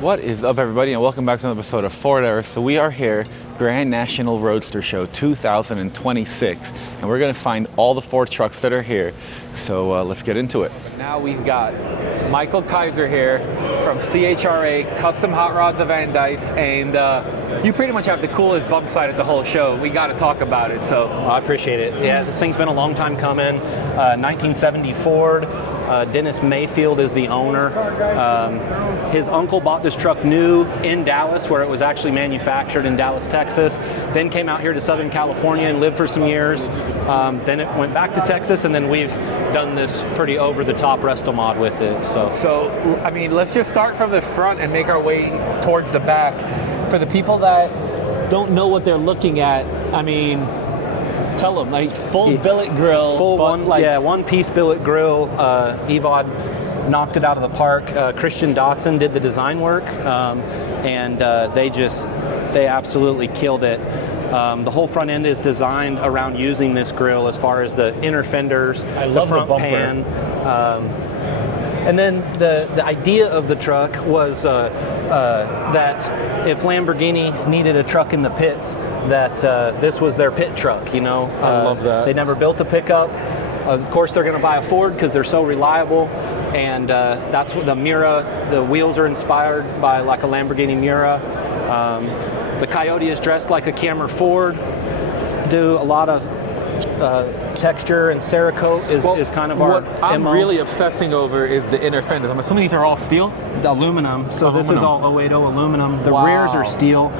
What is up, everybody, and welcome back to another episode of Ford F100. So we are here, Grand National Roadster Show 2026, and we're going to find all the Ford trucks that are here. So let's get into it. Now we've got Michael Kaiser here from CHRA, Custom Hot Rods of Andice, and you pretty much have the coolest bump side at the whole show. We got to talk about it. So I appreciate it. Yeah, this thing's been a long time coming. 1970 Ford. Dennis Mayfield is the owner. His uncle bought this truck new in Dallas, where it was actually manufactured in Dallas, Texas. Then came out here to Southern California and lived for some years. Then it went back to Texas, and then we've done this pretty over-the-top restomod with it. So, I mean, let's just start from the front and make our way towards the back. For the people that don't know what they're looking at, I mean, tell them, like, full billet grill. Full one-piece billet grill. Evod knocked it out of the park. Christian Dotson did the design work, and they absolutely killed it. The whole front end is designed around using this grill as far as the inner fenders, the front pan. And then the idea of the truck was that if Lamborghini needed a truck in the pits, that this was their pit truck, you know. I love that. They never built a pickup. Of course, they're going to buy a Ford because they're so reliable, and that's what the Miura, the wheels are inspired by like a Lamborghini Miura. The Coyote is dressed like a Camry Ford. Do a lot of texture, and Cerakote is kind of our what I'm MO. really obsessing over is the inner fenders. I'm assuming these are all steel? The aluminum. So this is all 080 aluminum. The rears are steel.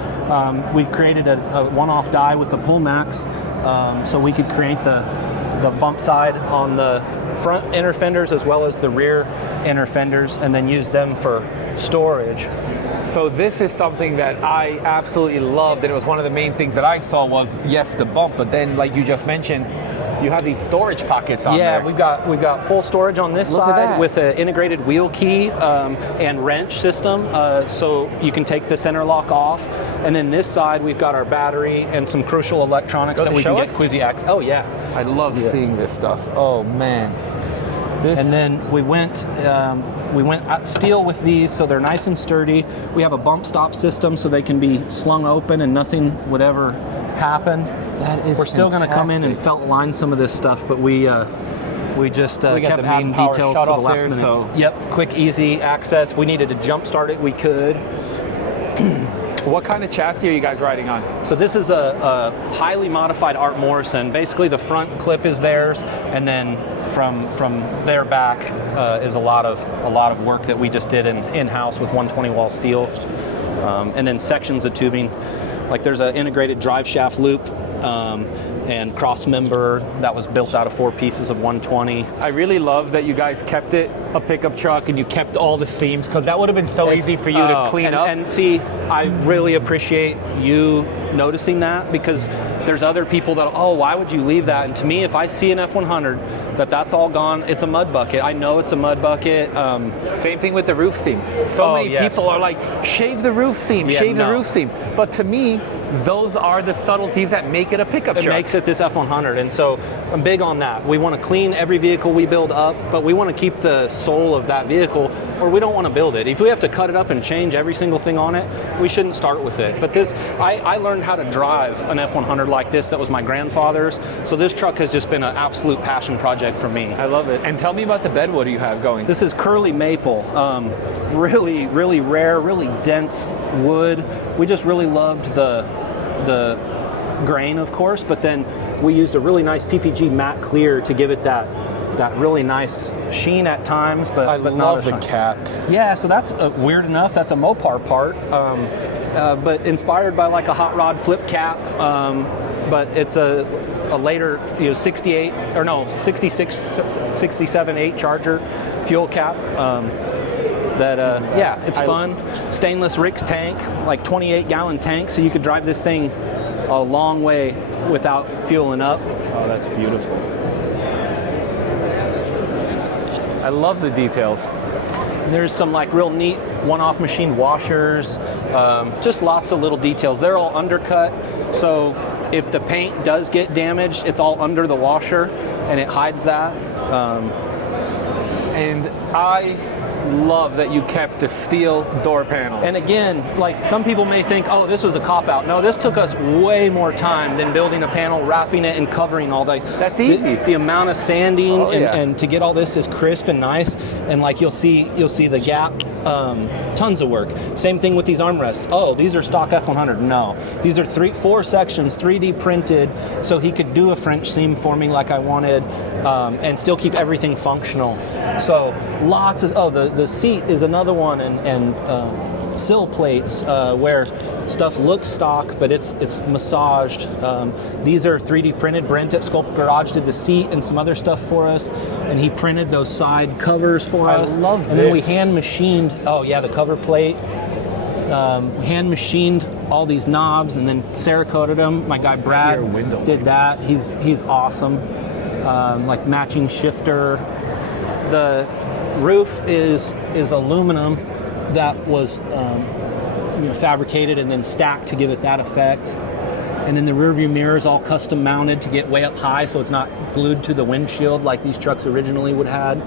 We created a one-off die with the Pullmax, so we could create the bump side on the front inner fenders as well as the rear inner fenders, and then use them for storage. So this is something that I absolutely loved, and it was one of the main things that I saw was, yes, the bump, but then, like you just mentioned, you have these storage pockets on there. Yeah, we've got full storage on this side with an integrated wheel key and wrench system, so you can take the center lock off. And then this side, we've got our battery and some crucial electronics that we can get quizzy access. Oh yeah, I love seeing this stuff. Oh man. And then we went steel with these, so they're nice and sturdy. We have a bump stop system, so they can be slung open and nothing would ever happen. We're still going to come in and felt line some of this stuff, but we just kept adding details to the last minute. So yep, quick, easy access. If we needed to jump start it, we could. What kind of chassis are you guys riding on? So this is a highly modified Art Morrison. Basically, the front clip is theirs, and then from their back is a lot of work that we just did in-house with 120 wall steel, and then sections of tubing. Like there's an integrated drive shaft loop and cross member that was built out of 4 pieces of 120. I really love that you guys kept it a pickup truck and you kept all the seams, because that would have been so easy for you to clean up. And see, I really appreciate you noticing that, because there's other people that, why would you leave that? And to me, if I see an F100 that's all gone, it's a mud bucket. I know it's a mud bucket. Same thing with the roof seam. So many people are like, shave the roof seam, the roof seam. But to me, those are the subtleties that make it a pickup truck. It makes it this F100, and so I'm big on that. We want to clean every vehicle we build up, but we want to keep the soul of that vehicle, or we don't want to build it. If we have to cut it up and change every single thing on it, we shouldn't start with it. But this, I learned how to drive an F100 like this. That was my grandfather's. So this truck has just been an absolute passion project for me. I love it. And tell me about the bed. What do you have going? This is curly maple. Really, really rare, really dense wood. We just really loved the grain, of course, but then we used a really nice PPG matte clear to give it that really nice sheen at times, but not the cap. Yeah, so that's weird enough. That's a Mopar part, but inspired by like a hot rod flip cap. But it's a later 66, 67, 8 Charger fuel cap. It's fun. Stainless Rick's tank, like 28-gallon tank, so you could drive this thing a long way without fueling up. Oh, that's beautiful. I love the details. There's some like real neat one-off machine washers, just lots of little details. They're all undercut, so if the paint does get damaged, it's all under the washer, and it hides that. And I love that you kept the steel door panels. And again, like some people may think, oh, this was a cop-out. No, this took us way more time than building a panel, wrapping it, and covering all that. That's easy. The amount of sanding yeah. and to get all this is crisp and nice. And like you'll see the gap, tons of work. Same thing with these armrests. Oh, these are stock F100. No, these are 4 sections, 3D printed, so he could do a French seam for me like I wanted, and still keep everything functional. So lots of, the seat is another one, and sill plates where stuff looks stock, but it's massaged. These are 3D printed. Brent at Sculpt Garage did the seat and some other stuff for us, and he printed those side covers for us. I love this. And then we hand machined, the cover plate. Hand machined all these knobs and then Cerakoted them. My guy Brad did that. He's awesome. Like matching shifter. The roof is aluminum that was fabricated and then stacked to give it that effect. And then the rear view mirror is all custom mounted to get way up high, so it's not glued to the windshield like these trucks originally would have.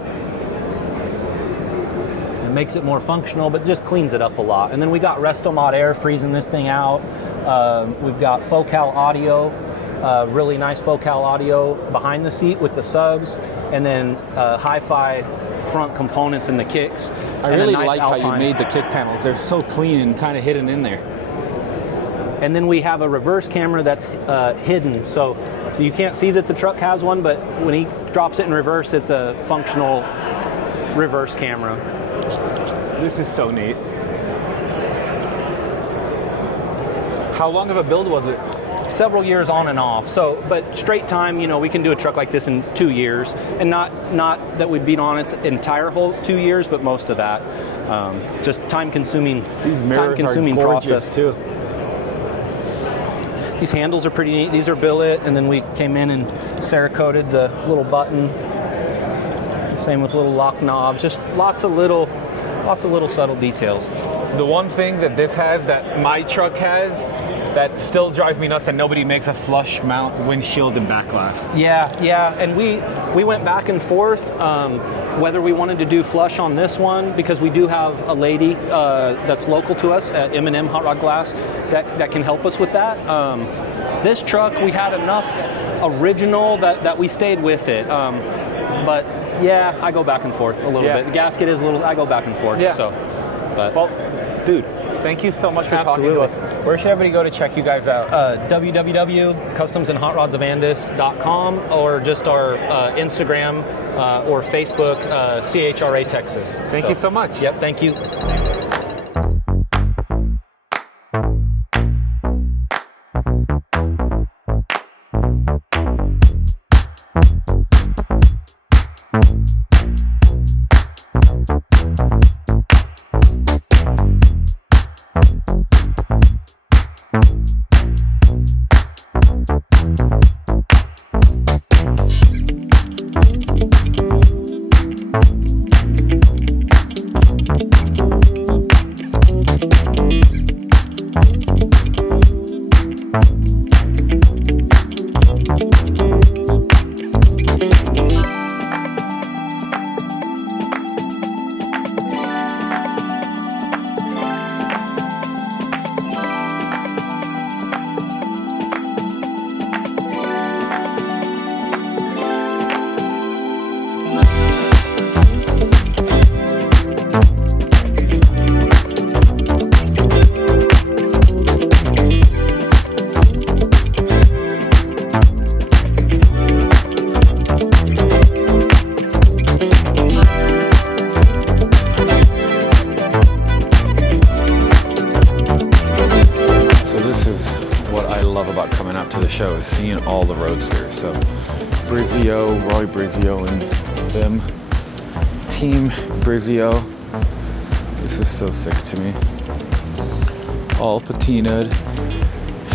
It makes it more functional, but just cleans it up a lot. And then we got restomod air freezing this thing out. We've got Focal audio, really nice Focal audio behind the seat with the subs, and then hi-fi front components in the kicks. I really like how you made the kick panels. They're so clean and kind of hidden in there. And then we have a reverse camera that's hidden, so you can't see that the truck has one, but when he drops it in reverse, it's a functional reverse camera. This is so neat. How long of a build was it? Several years on and off. So, but straight time, we can do a truck like this in 2 years, and not that we'd beat on it the entire whole 2 years, but most of that. Just time-consuming. These mirrors are gorgeous process too. These handles are pretty neat. These are billet, and then we came in and Cerakoted the little button. Same with little lock knobs. Just lots of little subtle details. The one thing that this has that my truck has that still drives me nuts, that nobody makes a flush mount windshield and back glass. Yeah, and we went back and forth whether we wanted to do flush on this one, because we do have a lady that's local to us at M&M Hot Rod Glass that can help us with that. This truck, we had enough original that we stayed with it. But yeah, I go back and forth a little bit. The gasket is I go back and forth. Yeah. So, but well, dude, thank you so much for talking to us. Where should everybody go to check you guys out? www.customsandhotrodsofandis.com, or just our Instagram or Facebook, CHRA Texas. Thank you so much. Yep, thank you. Show is seeing all the roadsters. So Brizio, Roy Brizio and them, Team Brizio. This is so sick to me. All patinaed,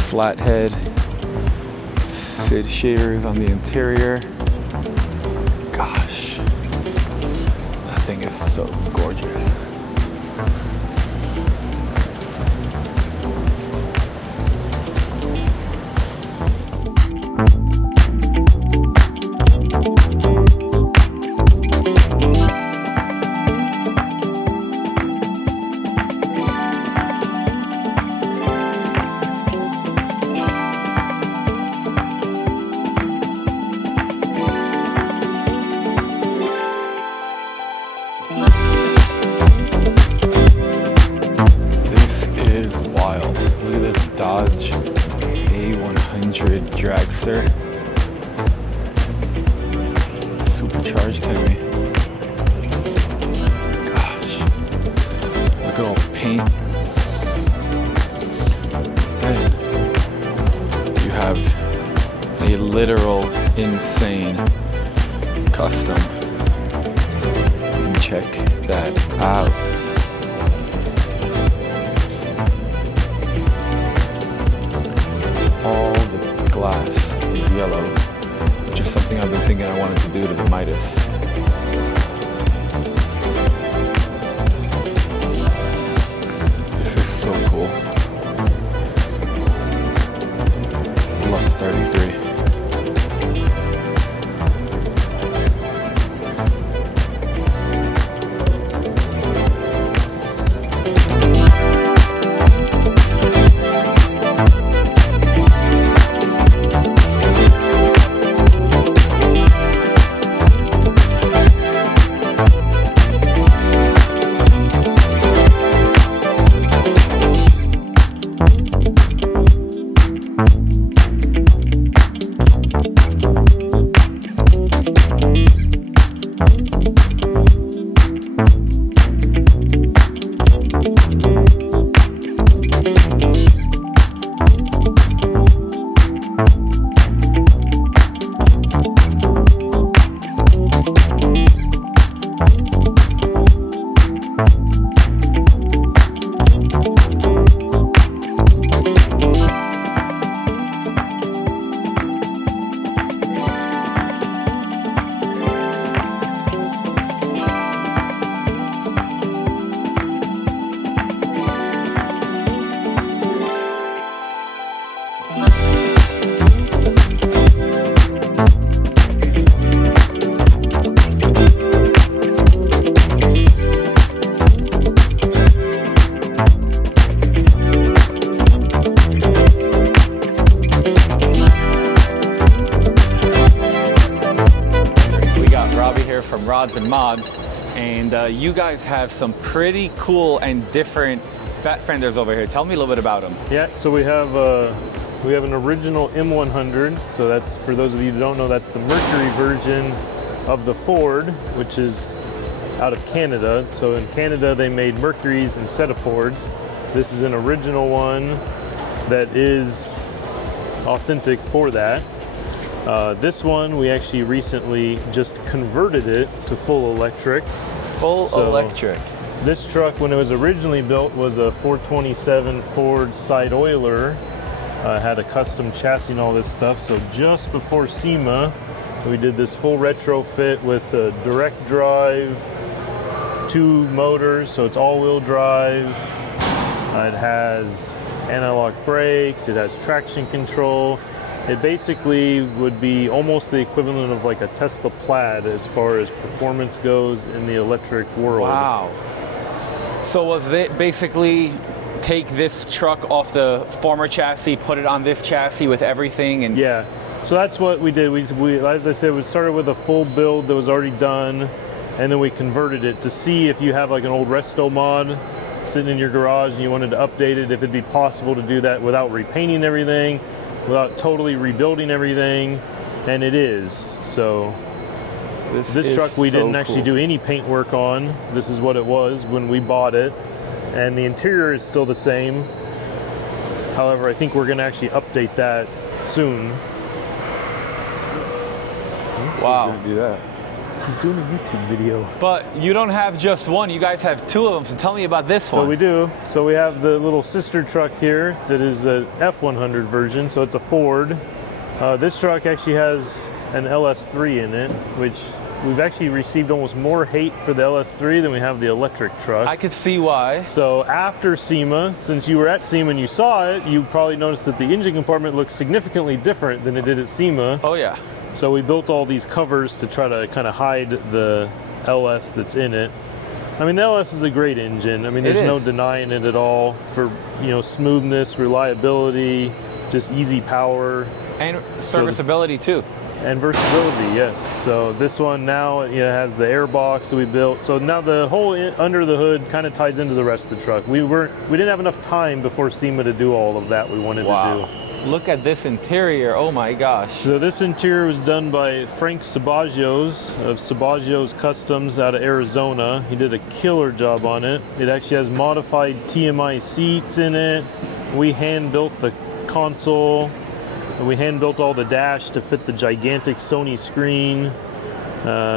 flathead, Sid shaders on the interior. Gosh, that thing is so gorgeous. all the paint. Then you have a literal insane custom. And check that out. All the glass is yellow, which is something I've been thinking I wanted to do to the Midas. This is so cool. Love 33. From Rods and Mods, and you guys have some pretty cool and different fat fenders over here. Tell me a little bit about them. Yeah, so we have an original M100. So that's, for those of you who don't know, that's the Mercury version of the Ford, which is out of Canada. So in Canada they made Mercuries instead of Fords. This is an original one that is authentic for that. This one, we actually recently just converted it to full electric. Full electric. This truck, when it was originally built, was a 427 Ford side oiler. Had a custom chassis and all this stuff. So just before SEMA, we did this full retrofit with a direct drive, 2 motors, so it's all-wheel drive. It has analog brakes, it has traction control. It basically would be almost the equivalent of like a Tesla Plaid as far as performance goes in the electric world. Wow. So was it basically take this truck off the former chassis, put it on this chassis with everything? And yeah, so that's what we did. We as I said, we started with a full build that was already done, and then we converted it to see if you have like an old restomod sitting in your garage and you wanted to update it, if it'd be possible to do that without repainting everything, without totally rebuilding everything, and it is. So this truck we didn't actually do any paint work on. This is what it was when we bought it, and the interior is still the same. However, I think we're going to actually update that soon. Wow. He's going to do that. He's doing a YouTube video. But you don't have just one, you guys have 2 of them, so tell me about this one. So we do. So we have the little sister truck here that is an F100 version, so it's a Ford. This truck actually has an LS3 in it, which we've actually received almost more hate for the LS3 than we have the electric truck. I could see why. So after SEMA, since you were at SEMA and you saw it, you probably noticed that the engine compartment looks significantly different than it did at SEMA. Oh yeah. So we built all these covers to try to kind of hide the LS that's in it. I mean, the LS is a great engine. I mean, there's no denying it at all for, you know, smoothness, reliability, just easy power. And serviceability too. And versatility, yes. So this one now, you know, has the air box that we built. So now the whole under the hood kind of ties into the rest of the truck. We didn't have enough time before SEMA to do all of that we wanted to do. Look at this interior. Oh my gosh. So this interior was done by Frank Sabagios of Sabagios Customs out of Arizona. He did a killer job on it. It actually has modified TMI seats in it. We hand built the console, and we hand built all the dash to fit the gigantic Sony screen.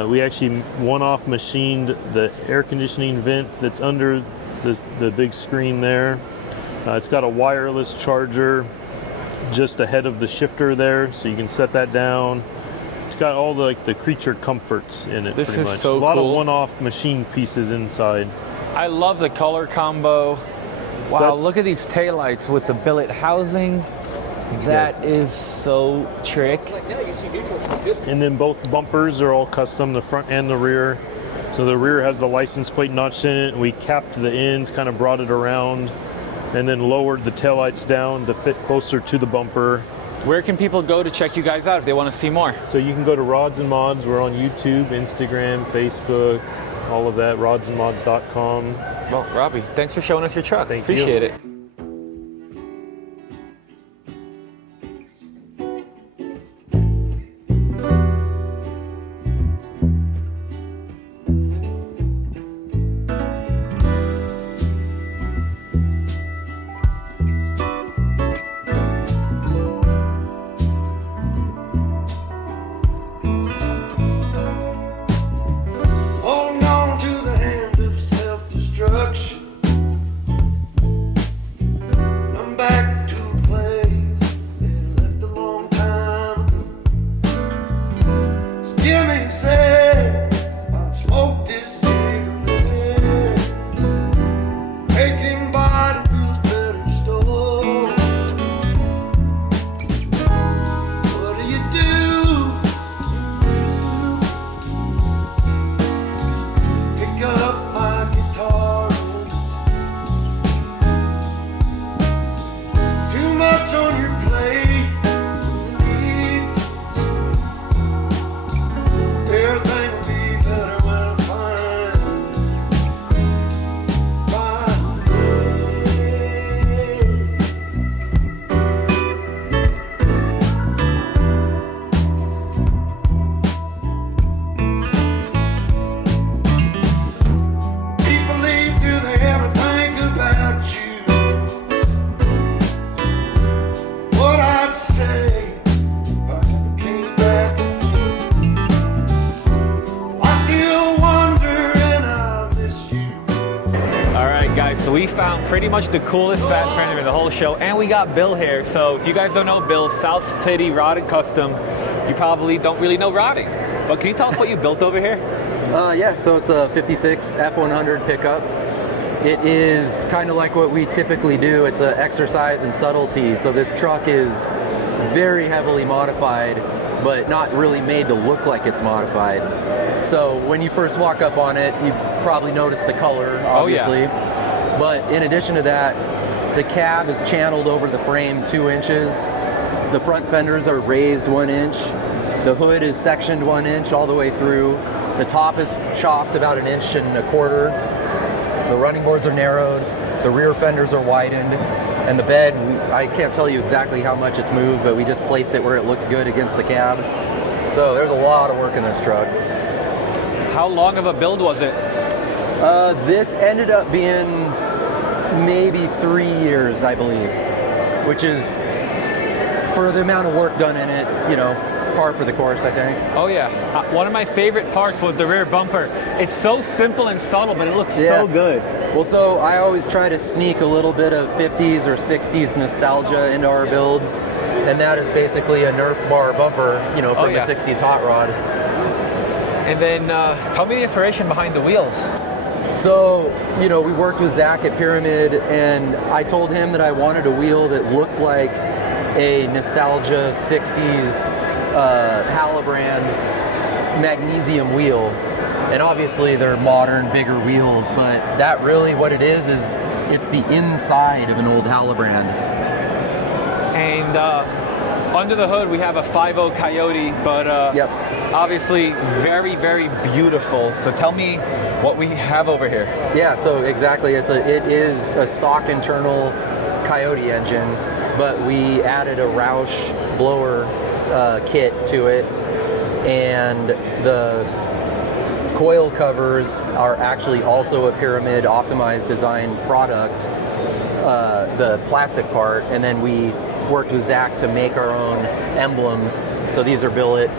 We actually one-off machined the air conditioning vent that's under the big screen there. It's got a wireless charger just ahead of the shifter there, so you can set that down. It's got all the creature comforts in it. This pretty is much. so a lot cool. of one-off machine pieces inside. I love the color combo. Wow, that's- look at these taillights with the billet housing. That is so trick. And then both bumpers are all custom, the front and the rear. So the rear has the license plate notched in it, and we capped the ends, kind of brought it around, and then lowered the taillights down to fit closer to the bumper. Where can people go to check you guys out if they want to see more? So you can go to Rods and Mods. We're on YouTube, Instagram, Facebook, all of that, rodsandmods.com. Well, Robbie, thanks for showing us your trucks. Thank you. Appreciate it. Holding on to the hand of self-destruction. I'm back to a place they left a long time ago. So Jimmy said, I'll smoke this cigarette. Making body feels better stored. What do you do? Pick up my guitar. Too much on your plate. Everything will be better when I find people leave, do they ever think about you? What I'd say if I ever came back to you. I still wonder and I miss you. All right, guys, so we found pretty much the coolest fat fender in the whole show, and we got Bill here. So if you guys don't know Bill, South City Rod and Custom, you probably don't really know rodding. But can you tell us what you built over here? Yeah, so it's a 56 F100 pickup. It is kind of like what we typically do. It's an exercise in subtlety. So this truck is very heavily modified, but not really made to look like it's modified. So when you first walk up on it, you probably notice the color, obviously. But in addition to that, the cab is channeled over the frame 2 inches. The front fenders are raised 1 inch. The hood is sectioned 1 inch all the way through. The top is chopped about 1.25 inches. The running boards are narrowed. The rear fenders are widened. And the bed, I can't tell you exactly how much it's moved, but we just placed it where it looked good against the cab. So there's a lot of work in this truck. How long of a build was it? This ended up being maybe 3 years, I believe, which is, for the amount of work done in it, par for the course, I think. Oh yeah, one of my favorite parts was the rear bumper. It's so simple and subtle, but it looks so good. Well, so I always try to sneak a little bit of 50s or 60s nostalgia into our builds, and that is basically a Nerf bar bumper, from the 60s hot rod. And then tell me the inspiration behind the wheels. So, we worked with Zach at Pyramid, and I told him that I wanted a wheel that looked like a nostalgia 60s Halabrand magnesium wheel. And obviously they're modern, bigger wheels, but that really what it is it's the inside of an old Halabrand. And under the hood we have a 5.0 Coyote, but obviously very, very beautiful. So tell me what we have over here. Yeah, so exactly, it is a stock internal Coyote engine, but we added a Roush blower kit to it, and the coil covers are actually also a Pyramid optimized design product, the plastic part, and then we worked with Zach to make our own emblems. So these are billet,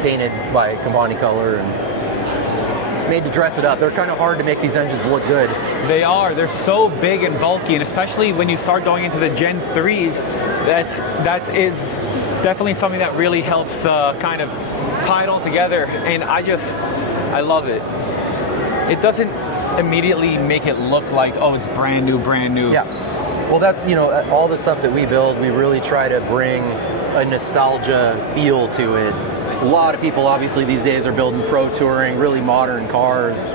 painted by Compani Color, and made to dress it up. They're kind of hard to make these engines look good. They are. They're so big and bulky, and especially when you start going into the Gen 3s, that is definitely something that really helps kind of tie it all together. And I love it. It doesn't immediately make it look like, oh, it's brand new. Yeah. Well, that's, all the stuff that we build, we really try to bring a nostalgia feel to it. A lot of people, obviously, these days are building pro touring, really modern cars.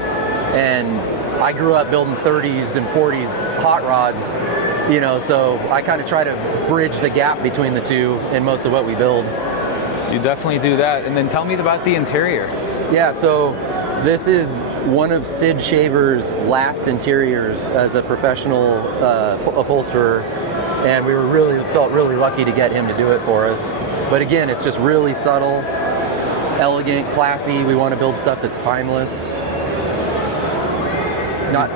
And I grew up building 30s and 40s hot rods, so I kind of try to bridge the gap between the two in most of what we build. You definitely do that. And then tell me about the interior. Yeah, so this is one of Sid Shaver's last interiors as a professional upholsterer, and we felt really lucky to get him to do it for us. But again, it's just really subtle, elegant, classy. We want to build stuff that's timeless, not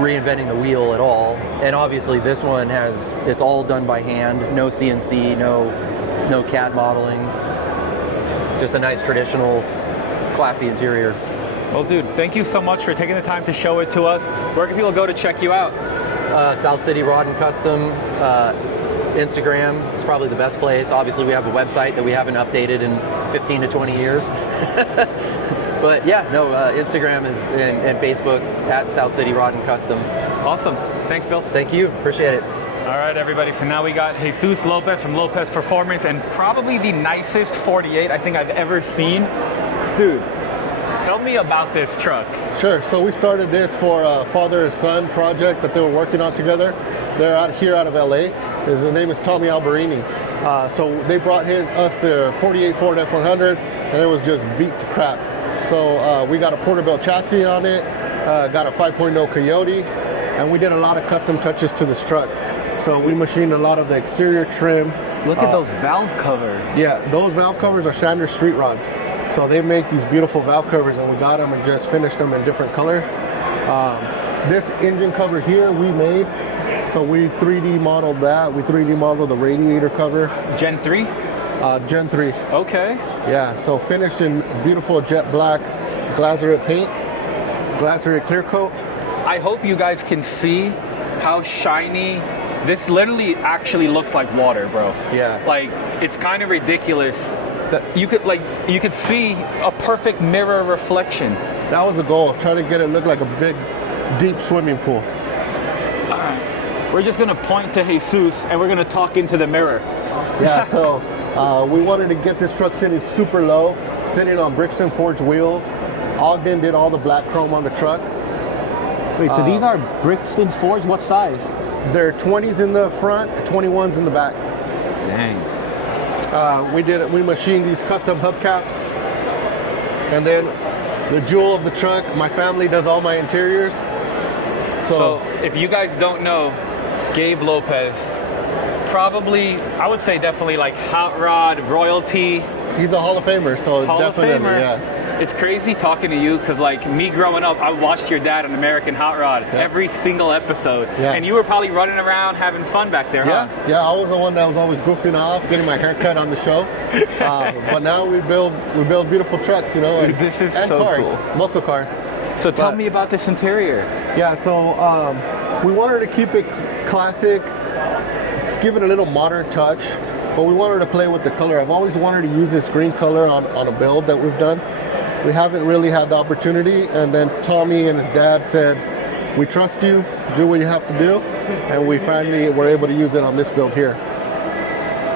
reinventing the wheel at all. And obviously, this one it's all done by hand, no CNC, no CAD modeling. Just a nice traditional, classy interior. Well, dude, thank you so much for taking the time to show it to us. Where can people go to check you out? South City Rod and Custom. Instagram is probably the best place. Obviously, we have a website that we haven't updated in 15 to 20 years. But yeah, no, Instagram is and Facebook at South City Rod and Custom. Awesome. Thanks, Bill. Thank you. Appreciate it. All right, everybody, so now we got Jesus Lopez from Lopez Performance, and probably the nicest 48 I think I've ever seen. Dude, tell me about this truck. Sure, so we started this for a father and son project that they were working on together. They're out of LA. His name is Tommy Alberini. So they brought us the 48 Ford F100, and it was just beat to crap. So we got a Porterbuilt chassis on it, got a 5.0 Coyote, and we did a lot of custom touches to this truck. So we machined a lot of the exterior trim. Look at those valve covers. Yeah, those valve covers are Sanders street rods. So they make these beautiful valve covers, and we got them and just finished them in different color. This engine cover here we made. So we 3D modeled that. We 3D modeled the radiator cover. Gen 3? Gen 3. Okay. Yeah, so finished in beautiful jet black glazerite paint, glazerite clear coat. I hope you guys can see how shiny. This literally actually looks like water, bro. Yeah. Like, it's kind of ridiculous. You could see a perfect mirror reflection. That was the goal, try to get it look like a big, deep swimming pool. All right. We're just gonna point to Jesus and we're gonna talk into the mirror. Yeah, so we wanted to get this truck sitting super low, sitting on Brixton forged wheels. Ogden did all the black chrome on the truck. Wait, so these are Brixton Fords? What size? They're 20s in the front, 21s in the back. Dang. We machined these custom hubcaps, and then the jewel of the truck, my family does all my interiors. So if you guys don't know, Gabe Lopez, probably, I would say definitely like hot rod royalty. He's a Hall of Famer, so Hall definitely, of Famer. yeah. It's crazy talking to you because, like, me growing up, I watched your dad on American Hot Rod every single episode. Yeah. And you were probably running around having fun back there, huh? Yeah, I was the one that was always goofing off, getting my hair cut on the show. But now we build beautiful trucks, Dude, this is and so cars, cool. muscle cars. So tell me about this interior. Yeah, so we wanted to keep it classic, give it a little modern touch, but we wanted to play with the color. I've always wanted to use this green color on a build that we've done. We haven't really had the opportunity, and then Tommy and his dad said, we trust you, do what you have to do, and we finally were able to use it on this build here.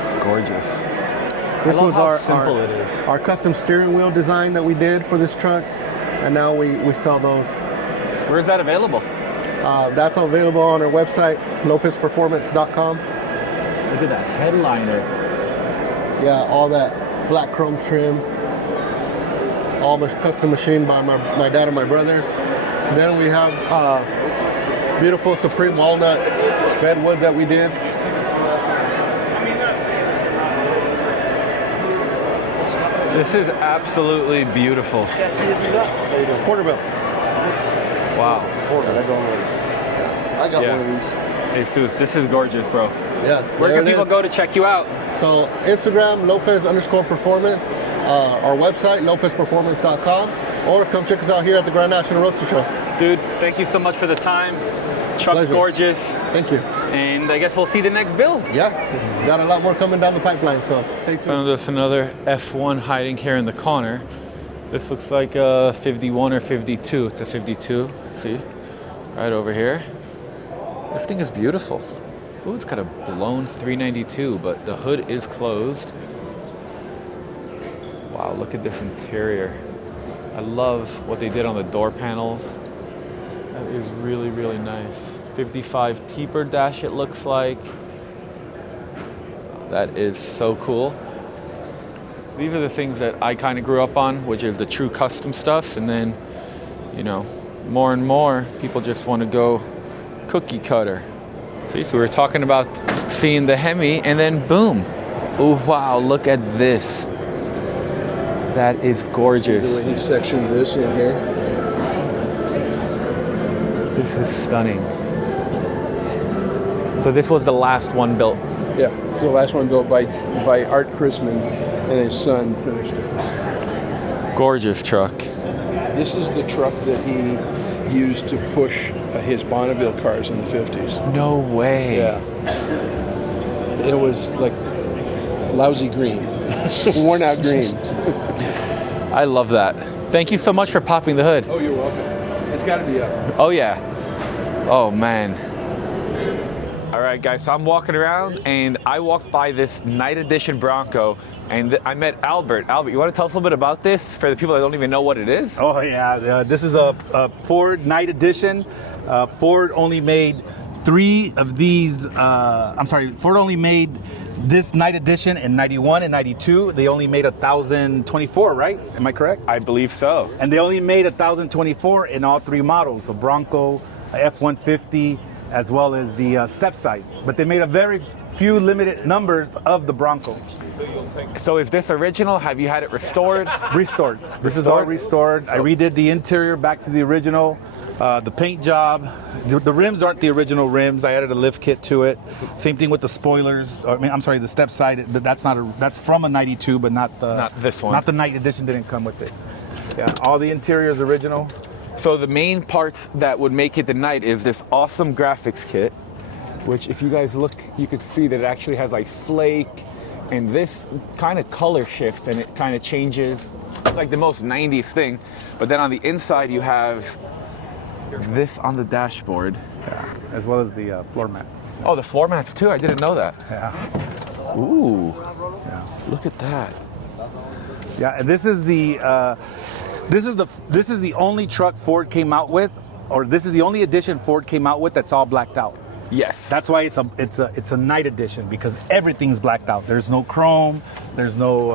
It's gorgeous. This was our custom steering wheel design that we did for this truck, and now we sell those. Where is that available? That's available on our website, lopezperformance.com. Look at that headliner. Yeah, all that black chrome trim. All the custom machined by my dad and my brothers. Then we have beautiful Supreme walnut bedwood that we did. This is absolutely beautiful. Quarter bill. Wow. I got Yeah. one of these. Hey, Sus, this is gorgeous, bro. Yeah. Where there can it people is. go to check you out? So Instagram, Lopez_performance. Our website, LopezPerformance.com. Or come check us out here at the Grand National Roadster Show. Dude, thank you so much for the time. Truck's Pleasure. gorgeous. Thank you. And I guess we'll see the next build. Yeah, got a lot more coming down the pipeline, so stay tuned. Found us another F1 hiding here in the corner. This looks like a 51 or 52. It's a 52. See? Right over here. This thing is beautiful. Ooh, it's got a blown 392, but the hood is closed. Wow, look at this interior. I love what they did on the door panels. That is really, really nice. 55 Teeper dash it looks like. That is so cool. These are the things that I kind of grew up on, which is the true custom stuff. And then, you know, more and more people just want to go cookie cutter. See, so we were talking about seeing the Hemi and then boom. Oh, wow, look at this. That is gorgeous. The way he sectioned this in here. This is stunning. So this was the last one built. Yeah, it's the last one built by Art Chrisman, and his son finished it. Gorgeous truck. This is the truck that he used to push his Bonneville cars in the 50s. No way. Yeah. It was like lousy green, worn out green. I love that. Thank you so much for popping the hood. Oh, you're welcome. It's got to be up. Oh yeah. Oh man. All right guys, so I'm walking around and I walked by this night edition Bronco and I met Albert. Albert, you want to tell us a little bit about this for the people that don't even know what it is? Oh yeah, this is a Ford Night Edition. Ford only made 3 of these. Ford only made this Night Edition in '91 and '92. They only made 1,024, right? Am I correct? I believe so. And they only made 1,024 in all 3 models: the Bronco, F150, as well as the step side. But they made a very few limited numbers of the Bronco. So is this original? Have you had it restored? Restored. This is all restored. I redid the interior back to the original. The paint job. The rims aren't the original rims. I added a lift kit to it. Same thing with the spoilers. The step side. That's from a '92, but not this one. Not the Night Edition. Didn't come with it. Yeah, all the interior is original. So the main parts that would make it the Night is this awesome graphics kit, which if you guys look, you could see that it actually has like flake and this kind of color shift and it kind of changes. It's like the most 90s thing. But then on the inside you have this on the dashboard. Yeah, as well as the floor mats. Oh, the floor mats too? I didn't know that. Yeah. Ooh, Yeah. look at that. Yeah, and this is the only truck Ford came out with, or this is the only edition Ford came out with that's all blacked out. Yes. That's why it's a night edition, because everything's blacked out. There's no chrome, there's no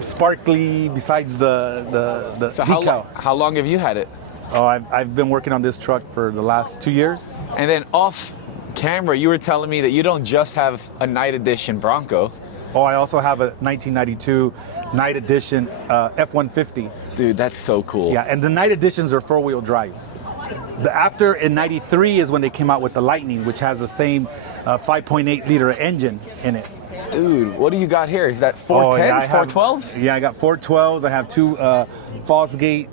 sparkly besides the So decal. how long have you had it? Oh, I've been working on this truck for the last 2 years. And then off camera, you were telling me that you don't just have a Night Edition Bronco. Oh, I also have a 1992 Night Edition F150. Dude, that's so cool. Yeah, and the Night Editions are 4-wheel drives. After in '93 is when they came out with the Lightning, which has the same 5.8 liter engine in it. Dude, what do you got here? Is that 410s, 412s? Yeah, I got 412s. I have 2 Fosgate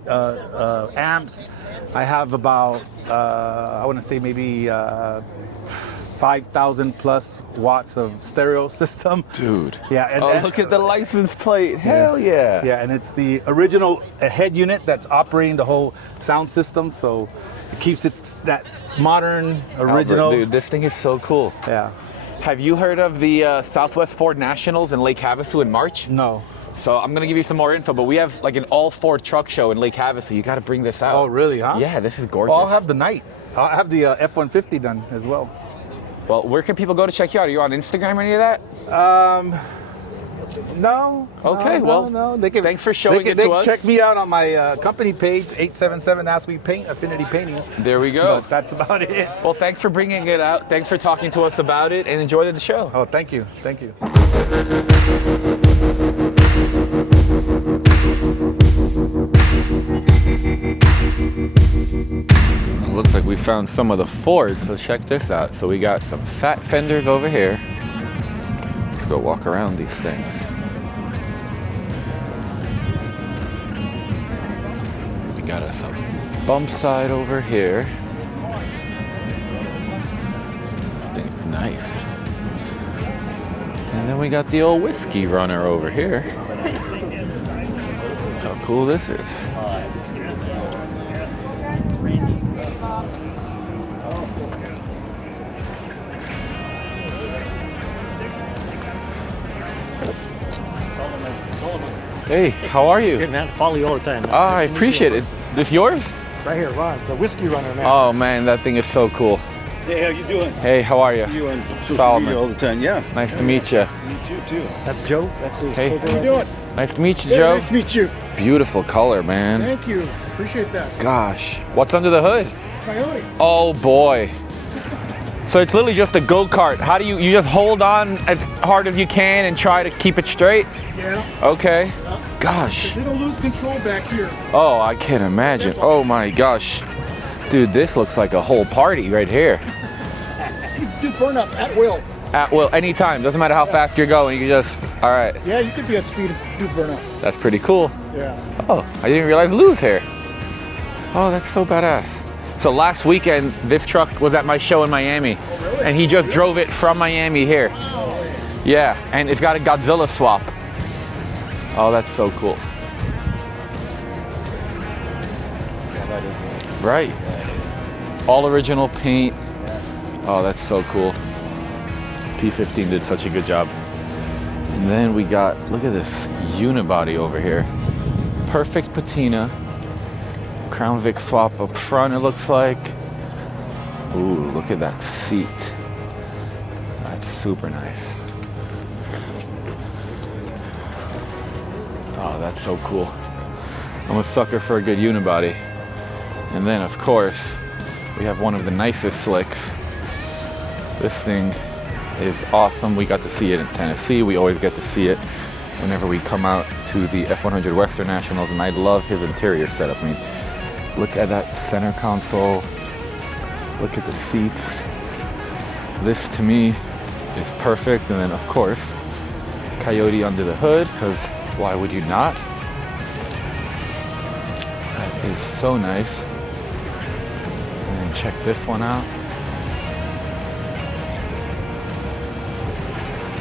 amps. I have about, I want to say maybe 5,000 plus watts of stereo system. Dude. Yeah. And Look at the license plate. Hell yeah. Yeah, and it's the original head unit that's operating the whole sound system, so it keeps it that modern, original. Albert, dude, this thing is so cool. Yeah. Have you heard of the Southwest Ford Nationals in Lake Havasu in March? No. So I'm going to give you some more info, but we have like an all Ford truck show in Lake Havasu. You got to bring this out. Oh, really, huh? Yeah, this is gorgeous. Well, I'll have the night. I'll have the F-150 done as well. Well, where can people go to check you out? Are you on Instagram or any of that? No. Okay, no. They can, thanks for showing they it to can us. check me out on my company page, 877 As We Paint, Affinity Painting. There we go. But that's about it. Well, thanks for bringing it out. Thanks for talking to us about it, and enjoy the show. Oh, thank you. Thank you. Looks like we found some of the Fords, so check this out. So we got some fat fenders over here. Let's go walk around these things. We got us a bump side over here. This thing's nice. And then we got the old whiskey runner over here. How cool this is. Hey, how are you? Good, man. Follow you all the time. Man. Ah, I appreciate it. This yours? Right here, Ron. The whiskey runner, man. Oh man, that thing is so cool. Hey, how you doing? Hey, how are you? You on social Solomon. media all the time, yeah. Nice to meet you. Meet you too. That's Joe. That's his Hey. co-driver. How you doing? Nice to meet you, Yeah, Joe. nice to meet you. Beautiful color, man. Thank you. Appreciate that. Gosh, what's under the hood? Coyote. Oh boy. So it's literally just a go-kart. How do you just hold on as hard as you can and try to keep it straight? Yeah. Okay. Gosh. They don't lose control back here. Oh, I can't imagine. Oh my gosh. Dude, this looks like a whole party right here. You do burnouts at will. At will, anytime. Doesn't matter how fast you're going. You can just, all right. Yeah, you could be at speed and do burnout. That's pretty cool. Yeah. Oh, I didn't realize Lou's here. Oh, that's so badass. So last weekend, this truck was at my show in Miami. Oh, really? And he just drove it from Miami here. Wow. Yeah, and it's got a Godzilla swap. Oh, that's so cool. Right. All original paint. Oh, that's so cool. P15 did such a good job. And then we got, look at this unibody over here. Perfect patina. Crown Vic swap up front, it looks like. Ooh, look at that seat. That's super nice. Oh, that's so cool. I'm a sucker for a good unibody. And then, of course, we have one of the nicest slicks. This thing is awesome. We got to see it in Tennessee. We always get to see it whenever we come out to the F100 Western Nationals, and I love his interior setup. I mean, look at that center console. Look at the seats. This, to me, is perfect. And then, of course, Coyote under the hood, because why would you not? That is so nice. And then check this one out.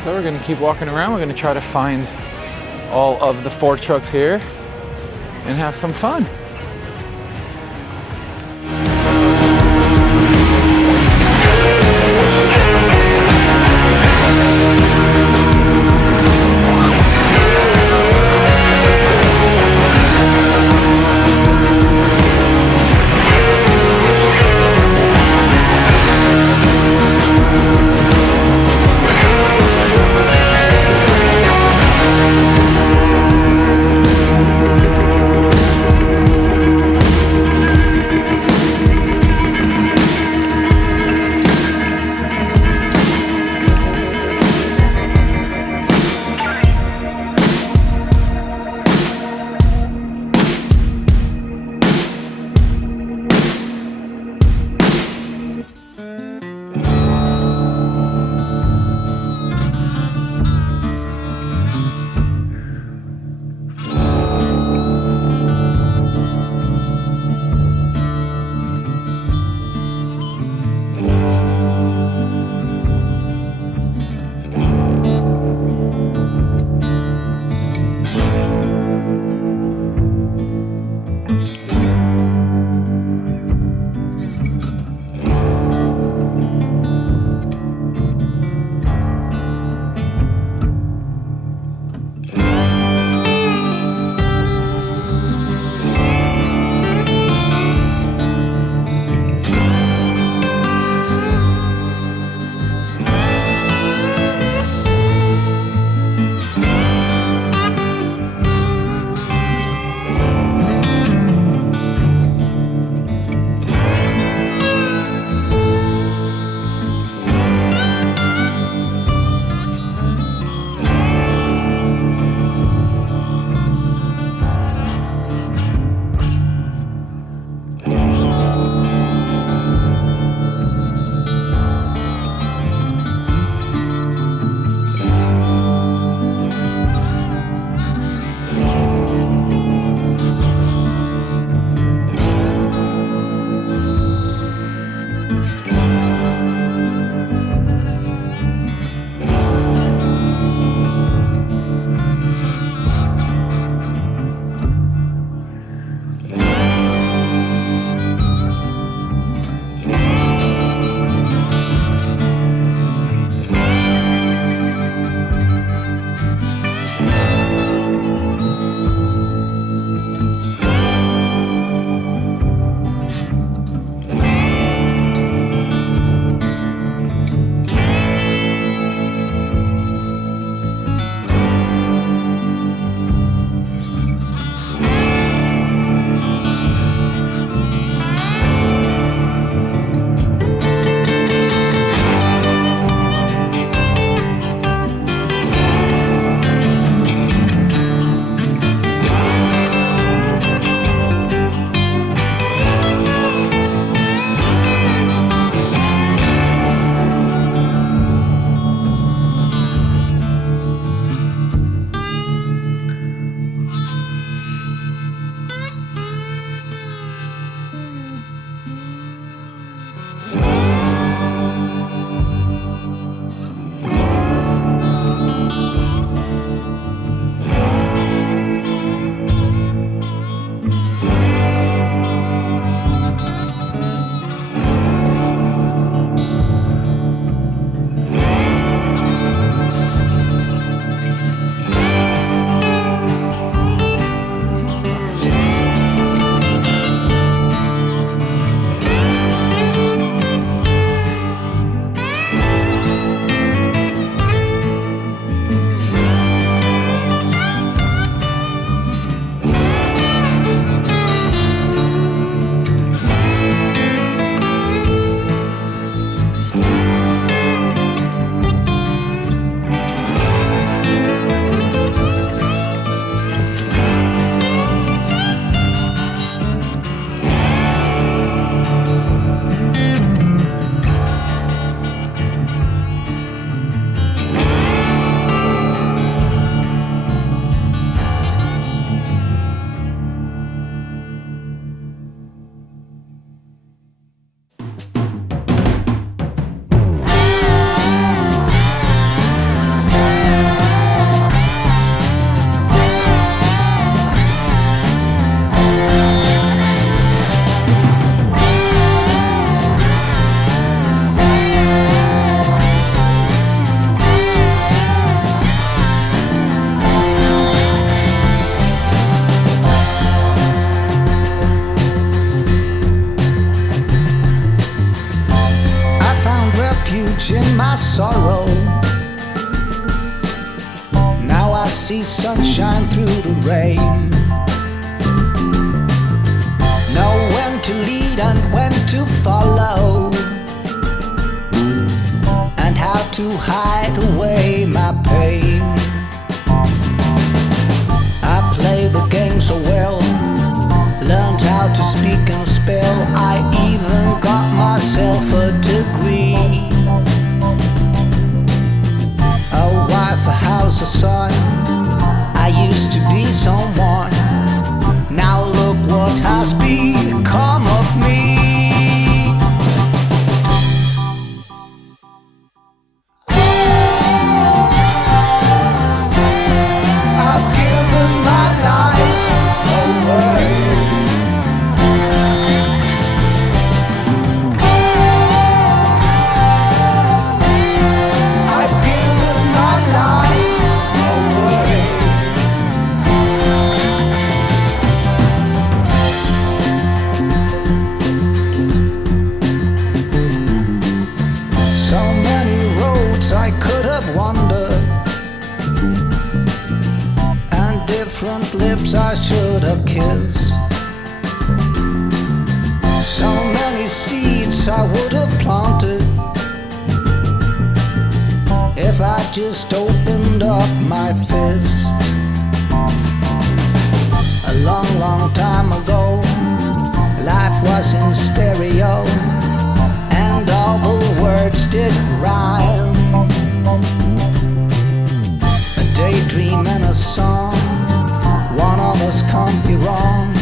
So we're gonna keep walking around. We're gonna try to find all of the Ford trucks here and have some fun. refuge in my sorrow. Now I see sunshine through the rain. Know when to lead and when to follow, and how to hide away my pain. I play the game so well, learned how to speak and spell. I even got myself a degree. A wife, a house, a son. I used to be someone. Now look what has become of me. I've given my life away. I've given my life away. So many roads I could have wandered, and different lips I should have kissed. So many seeds I would have planted, if I just opened up my fist. A long, long time ago, life was in stereo, and all the words did rhyme. A daydream and a song, one of us can't be wrong.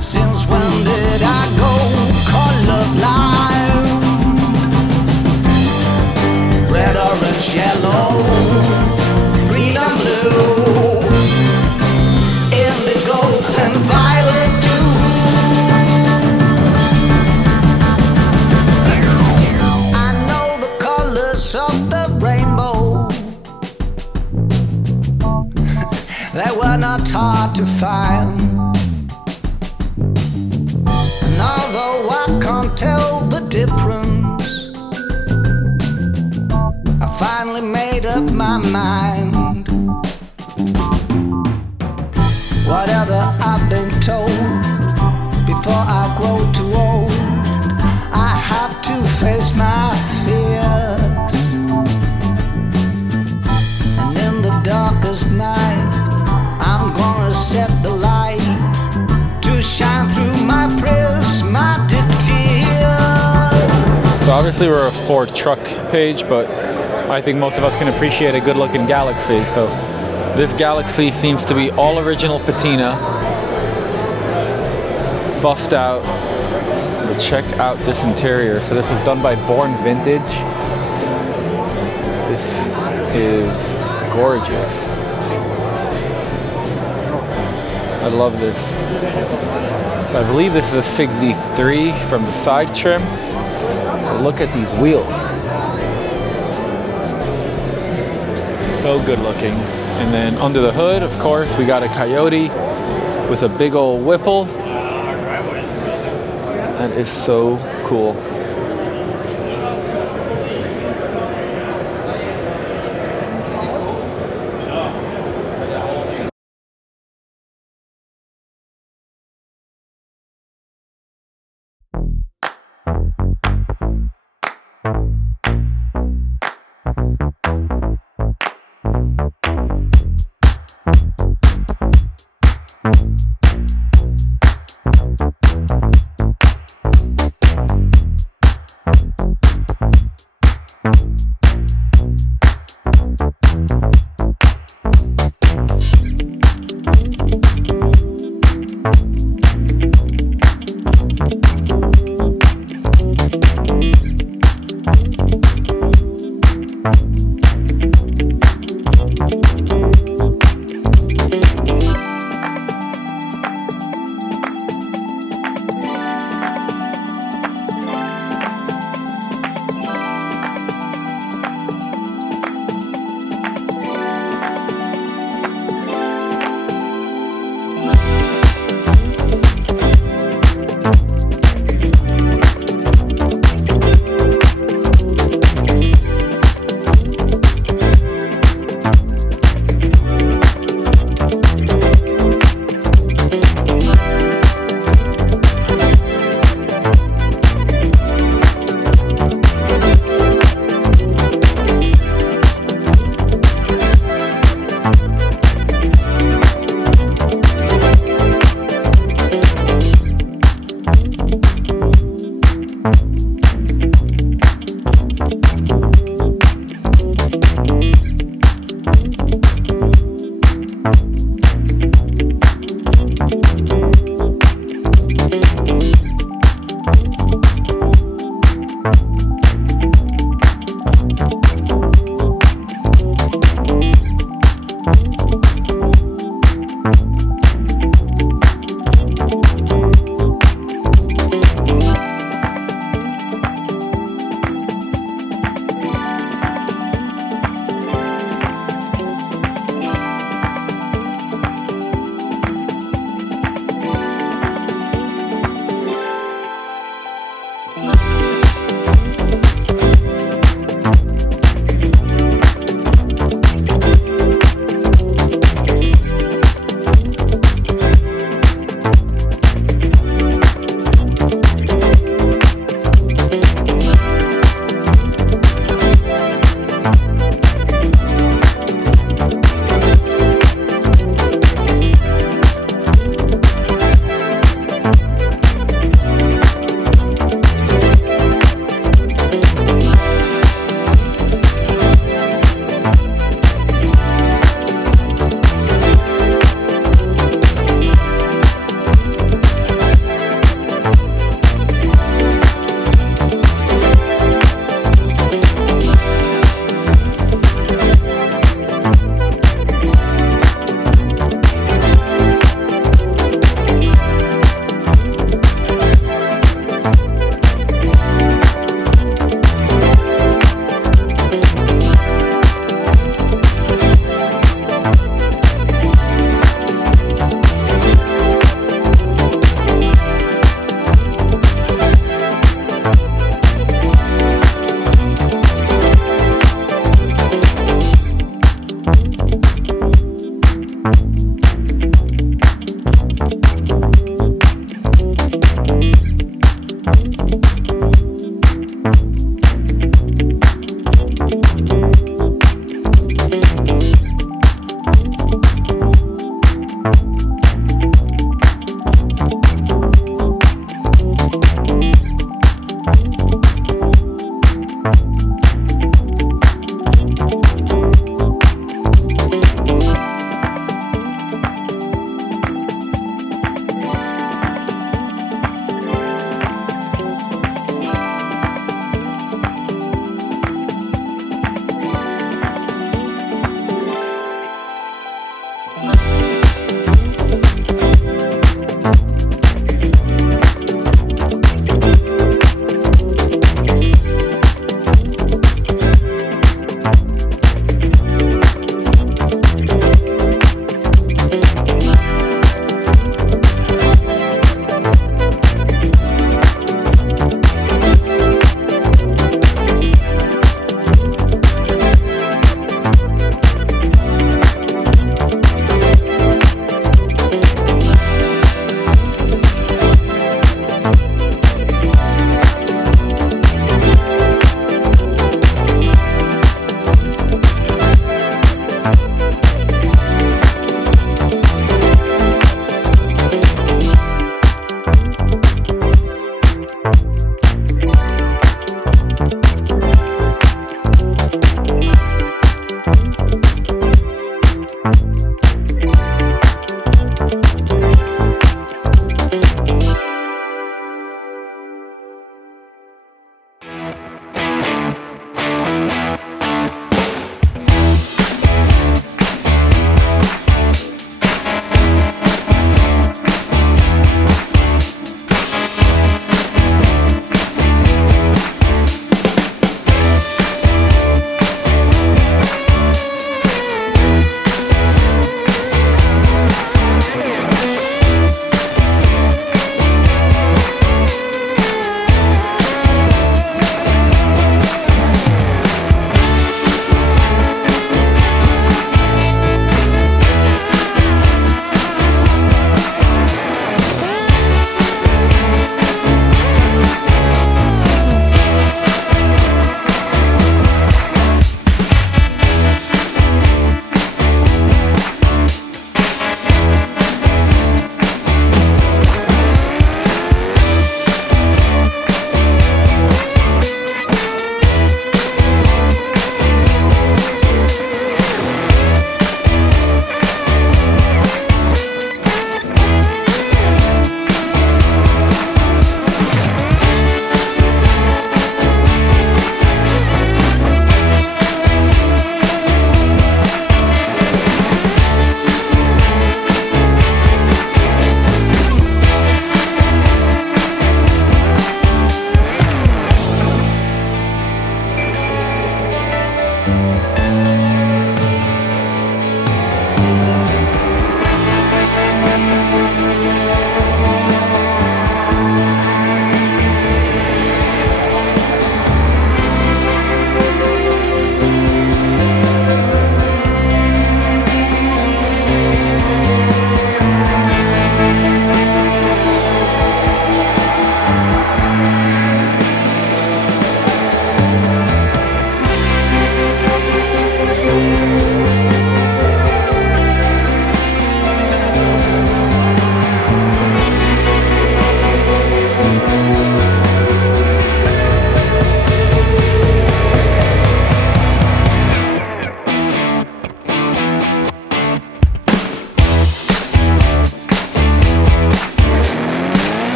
Since when did I go colorblind? Red, orange, yellow, green and blue, indigo and violet too. I know the colors of the rainbow. They were not hard to find. And although I can't tell the difference, I finally made up my mind. Whatever I've been told, before I grow too old, I have to face my fears. And in the darkest night, I'm gonna set the light to shine through my prismatic tears. So obviously we're a Ford truck page, but I think most of us can appreciate a good looking Galaxy. So this Galaxy seems to be all original patina, buffed out. But check out this interior. So this was done by Born Vintage. This is gorgeous. I love this. So I believe this is a 63 from the side trim. But look at these wheels. So good looking. And then under the hood, of course, we got a Coyote with a big old Whipple. That is so cool.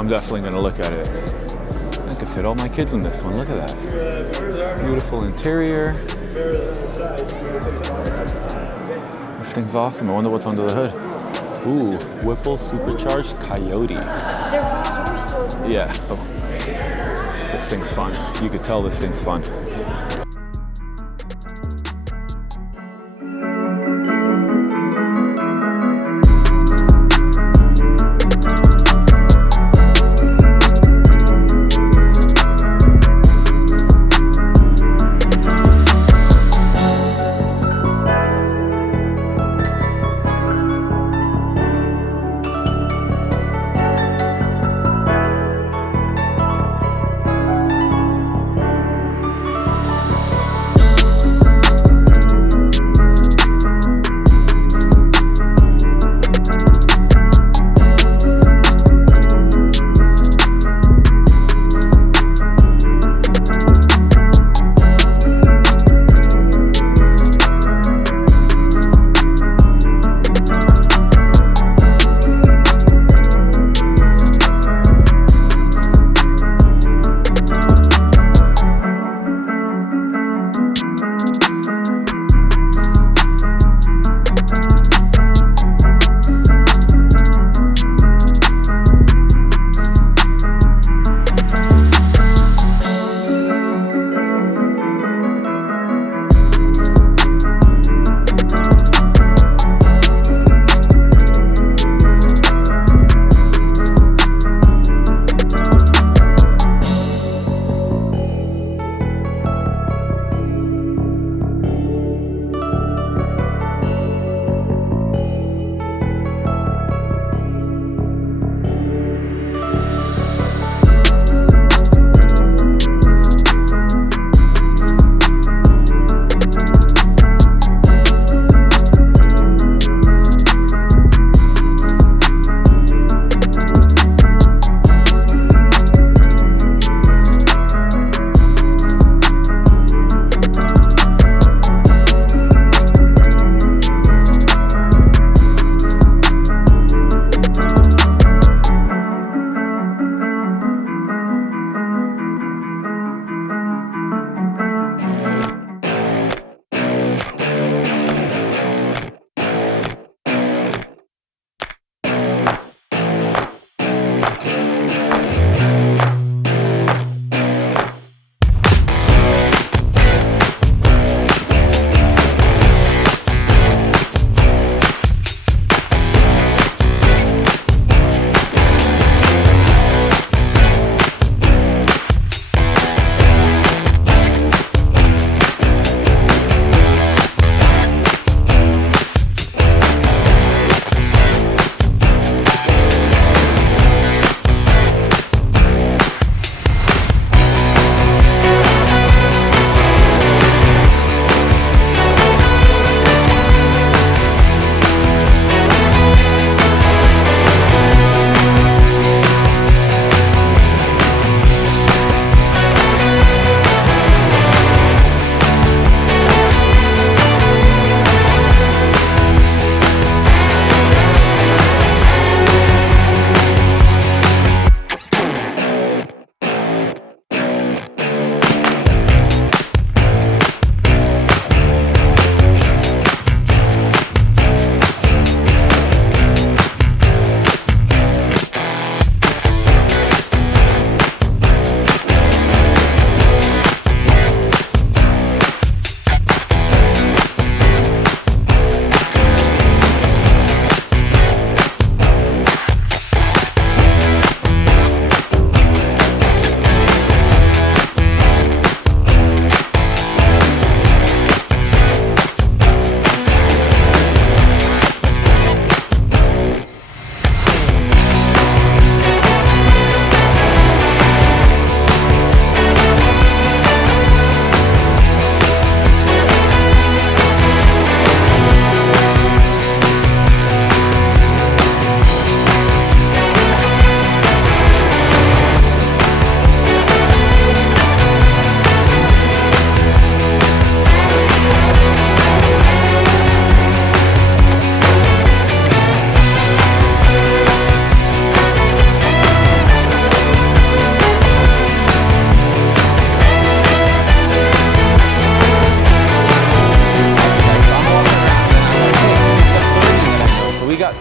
I'm definitely going to look at it. I could fit all my kids in this one. Look at that. Beautiful interior. This thing's awesome. I wonder what's under the hood. Ooh, Whipple Supercharged Coyote. Yeah. Oh. This thing's fun. You could tell this thing's fun.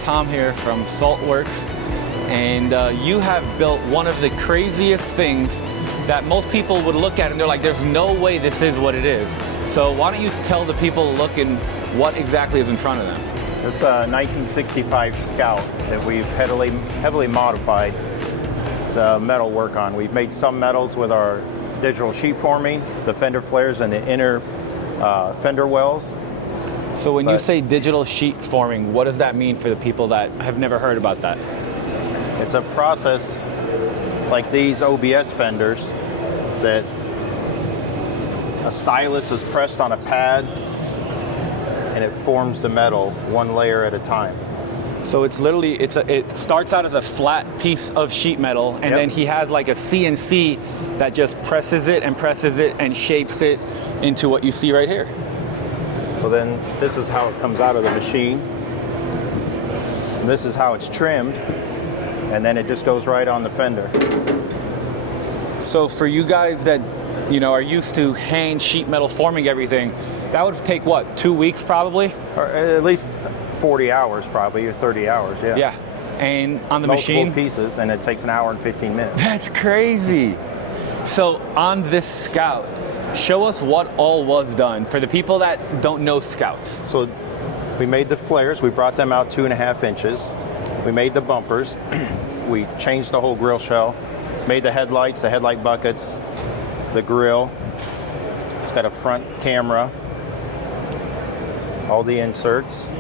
Tom here from Saltworks, and you have built one of the craziest things that most people would look at and they're like, there's no way this is what it is. So why don't you tell the people looking what exactly is in front of them? This is a 1965 Scout that we've heavily modified the metal work on. We've made some metals with our digital sheet forming, the fender flares and the inner fender wells. So when you say digital sheet forming, what does that mean for the people that have never heard about that? It's a process like these OBS fenders that a stylus is pressed on a pad and it forms the metal one layer at a time. So it's literally, it starts out as a flat piece of sheet metal, and then he has like a CNC that just presses it and shapes it into what you see right here. So then this is how it comes out of the machine. And this is how it's trimmed, and then it just goes right on the fender. So for you guys that, you know, are used to hand sheet metal forming everything, that would take what, 2 weeks probably? Or at least 40 hours probably, or 30 hours, yeah. Yeah, and on the Multiple machine? pieces, and it takes an hour and 15 minutes. That's crazy. So on this Scout, show us what all was done for the people that don't know Scouts. So we made the flares, we brought them out 2.5 inches. We made the bumpers, we changed the whole grill shell, made the headlights, the headlight buckets, the grill. It's got a front camera, all the inserts.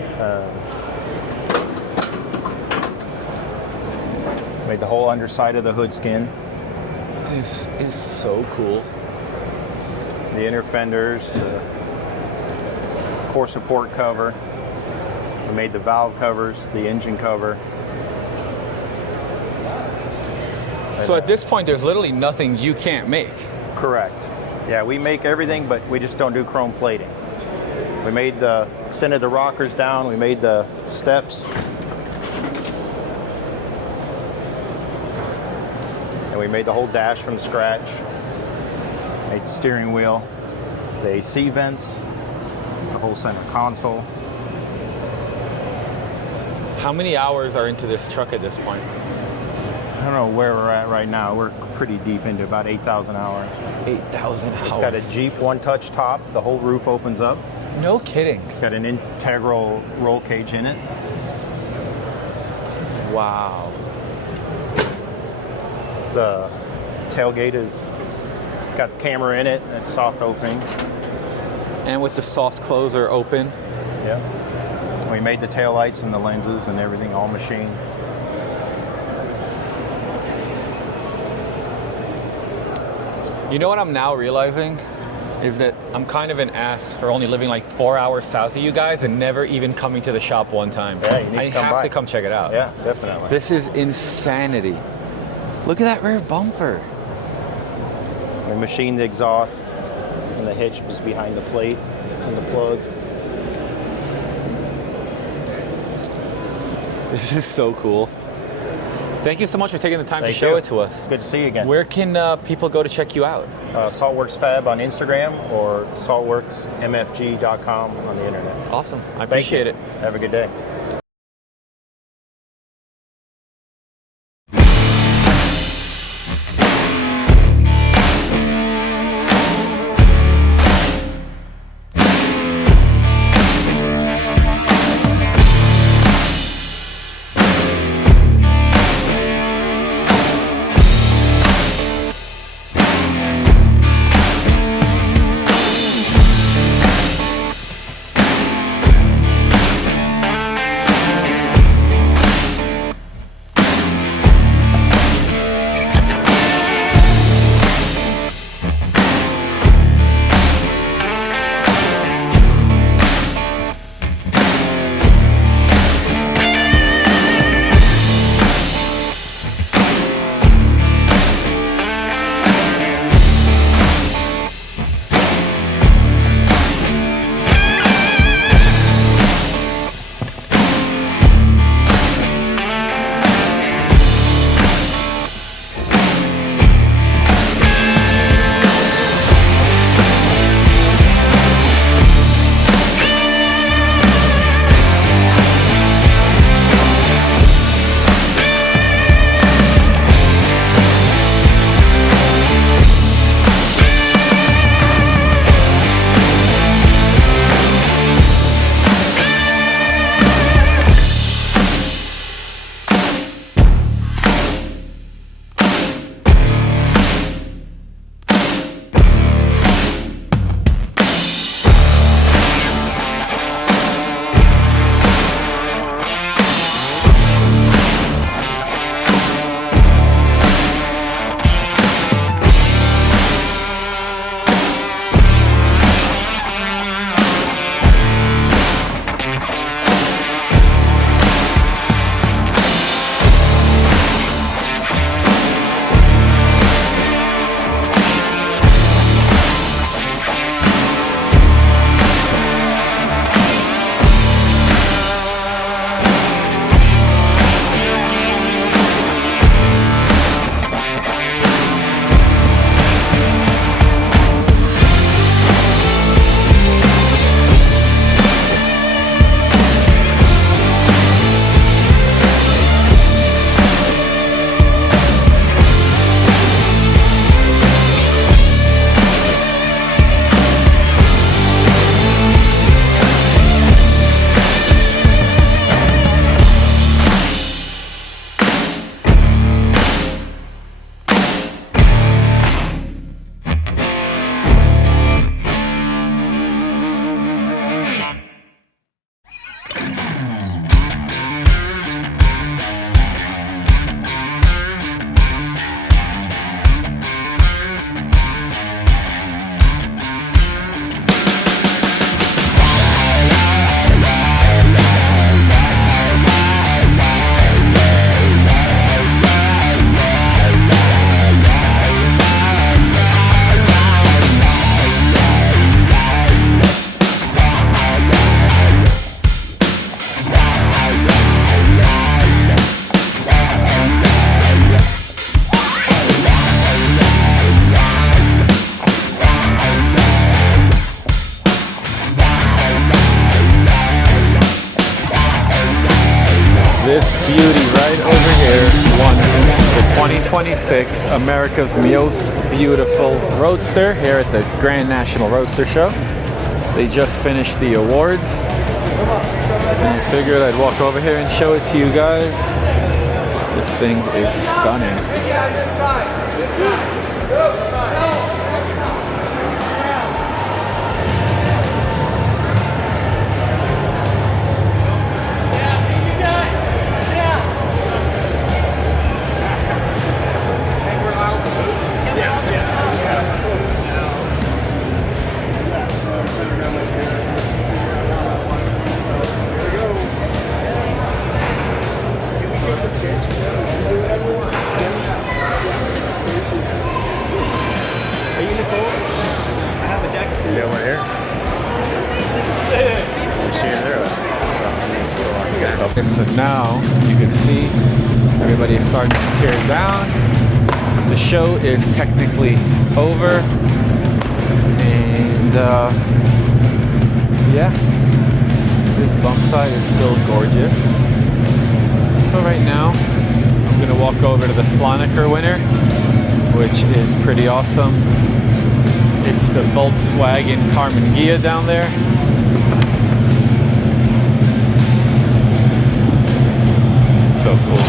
Made the whole underside of the hood skin. This is so cool. The inner fenders, the core support cover. We made the valve covers, the engine cover. So at this point, there's literally nothing you can't make. Correct. Yeah, we make everything, but we just don't do chrome plating. We extended the rockers down, we made the steps. And we made the whole dash from scratch. Made the steering wheel, the AC vents, the whole center console. How many hours are into this truck at this point? I don't know where we're at right now. We're pretty deep into about 8,000 hours. 8,000 hours. It's got a Jeep one-touch top. The whole roof opens up. No kidding. It's got an integral roll cage in it. Wow. The tailgate is got the camera in it. It's soft opening. And with the soft close or open. Yeah. We made the taillights and the lenses and everything all machine. You know what I'm now realizing is that I'm kind of an ass for only living like 4 hours south of you guys and never even coming to the shop one time. Yeah, you need to come have by. to come check it out. Yeah, definitely. This is insanity. Look at that rear bumper. We machined the exhaust, and the hitch was behind the plate and the plug. This is so cool. Thank you so much for taking the time to Thank show you. it to us. It's good to see you again. Where can people go to check you out? Saltworks Fab on Instagram or saltworksmfg.com on the internet. Awesome. I Thank you. appreciate it. Have a good day. 2026 America's Most Beautiful Roadster here at the Grand National Roadster Show. They just finished the awards, and I figured I'd walk over here and show it to you guys. This thing is stunning. So now you can see everybody's starting to tear down. The show is technically over, and yeah, this bump side is still gorgeous. So right now I'm gonna walk over to the Sloniker winner, which is pretty awesome. It's the Volkswagen Carmen Ghia down there. So cool.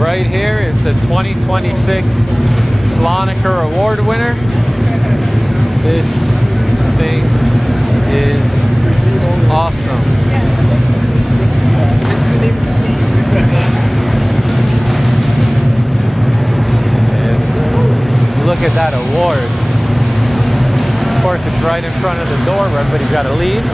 Right here is the 2026 Sloniker Award winner. This thing is awesome. And look at that award. Of course, it's right in front of the door where everybody's got to leave.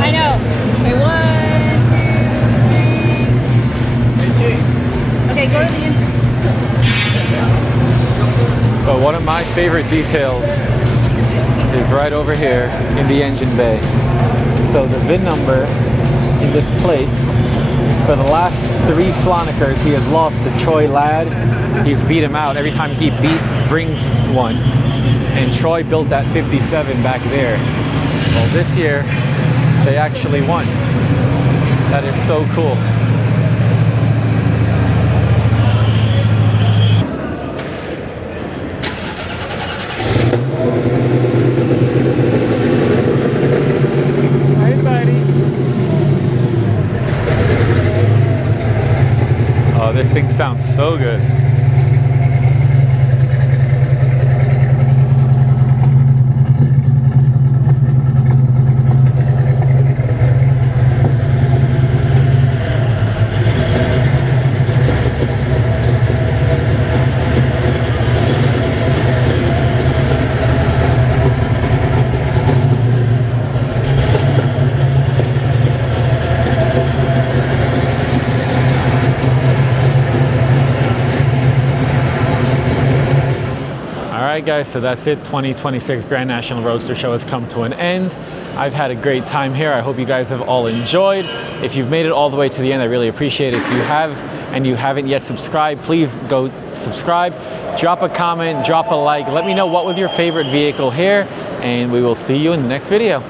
I know. Okay, 1, 2, 3. Okay, go to the entrance. So one of my favorite details is right over here in the engine bay. So the VIN number in this plate, for the last 3 Slonikers, he has lost to Troy Ladd. He's beat him out every time he brings one. And Troy built that 57 back there. Well, this year, they actually won. That is so cool. Hi, buddy. Oh, this thing sounds so good. Alright guys, so that's it. 2026 Grand National Roadster Show has come to an end. I've had a great time here. I hope you guys have all enjoyed. If you've made it all the way to the end, I really appreciate it. If you have and you haven't yet subscribed, please go subscribe, drop a comment, drop a like, let me know what was your favorite vehicle here, and we will see you in the next video.